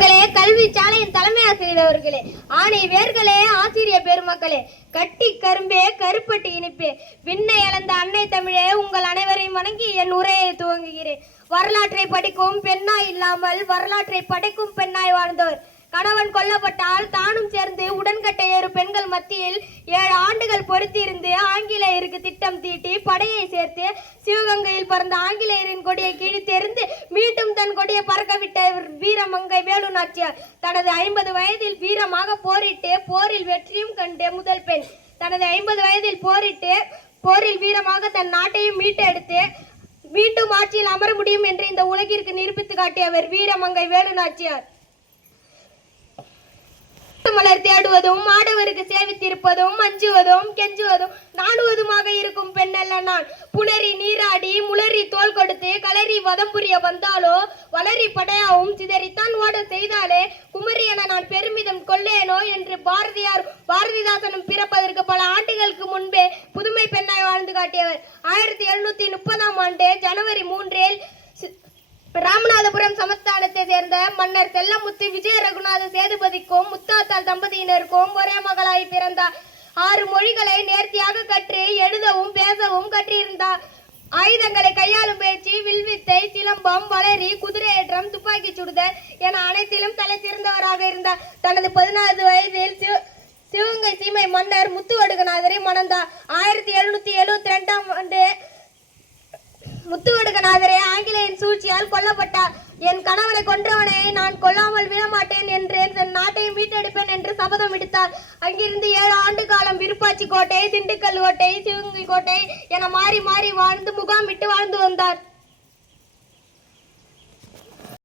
கல்வி சாலையின் தலைமை ஆசிரியர் அவர்களே, ஆணை வேர்களே, ஆசிரிய பெருமக்களே, கட்டி கரும்பே, கருப்பட்டி இனிப்பே, விண்ணை இழந்த அன்னை தமிழே, உங்கள் அனைவரையும் வணங்கி என் உரையை துவங்குகிறேன். வரலாற்றை படிக்கும் பெண்ணாய் இல்லாமல் வரலாற்றை படைக்கும் பெண்ணாய் வாழ்ந்தவர். கணவன் கொல்லப்பட்டால் தானும் சேர்ந்து உடன்கட்டை ஏறும் பெண்கள் மத்தியில் 7 ஆண்டுகள் பொறுத்திருந்து ஆங்கிலேயருக்கு திட்டம் தீட்டி படையை சேர்த்து சிவகங்கையில் பிறந்த ஆங்கிலேயரின் கொடியை கிழித்தெறிந்து மீண்டும் தன் கொடியை பறக்கவிட்ட வீரமங்கை வேலு நாச்சியார் தனது 50 வயதில் வீரமாக போரிட்டு போரில் வெற்றியும் கண்டு முதல் பெண். தனது 50 வயதில் போரில் வீரமாக தன் நாட்டையும் மீட்டெடுத்து மீண்டும் ஆட்சியில் அமர முடியும் என்று இந்த உலகிற்கு நிரூபித்து காட்டியவர் வீரமங்கை வேலு நாச்சியார். மலர் தேடுவதும் ஆடவருக்கு சேவித்திருப்பதும் அஞ்சுவதும் கெஞ்சுவதும் நாடுவதுமாக இருக்கும் பெண் அல்ல நான். புணரி நீராடி முளரி தோல் கொடுத்து களரி வதம் புரிய வந்தாலோ வளரி படையாவும் சிதறித்தான் ஓட செய்தாலே குமரி என நான் பெருமிதம் கொள்ளேனோ என்று பாரதிதாசனும் பிறப்பதற்கு பல ஆண்டுகளுக்கு முன்பே புதுமை பெண்ணாய் வாழ்ந்து காட்டியவர். 1730ஆம் ஆண்டு ஜனவரி 3இல் ராமநாதபுரம் சமஸ்தானத்தை சேர்ந்த மன்னர் செல்லமுத்து விஜய ரகுநாத சேதுபதிக்கும் முத்தாத்தாள் தம்பதியினருக்கும் ஒரே மகளாய் பிறந்தார். 6 மொழிகளை நேர்த்தியாக கற்று எழுதவும் பேசவும் கற்றிருந்தார். ஆயுதங்களை கையாளும் பயிற்சி, வில்வித்தை, சிலம்பம், வளரி, குதிரையேற்றம், துப்பாக்கி சுடுதல் என அனைத்திலும் தலை சிறந்தவராக இருந்தார். தனது 14 வயதில் சிவகங்கை சீமை மன்னர் முத்துவடுகநாதரை மணந்தார். 1772ஆம் ஆண்டு முத்துவடுகநாதரே ஆங்கிலேயரின் சூழ்ச்சியால் கொல்லப்பட்டார். என் கணவனை கொன்றவனை நான் கொல்லாமல் விடமாட்டேன் என்று தன் நாட்டையும் மீட்டெடுப்பேன் என்று சபதம் விடுத்தார். அங்கிருந்து 7 ஆண்டு காலம் விருப்பாச்சி கோட்டை, திண்டுக்கல் கோட்டை, சிவகங்கை கோட்டை என மாறி மாறி வாழ்ந்து முகாமிட்டு வாழ்ந்து வந்தார்.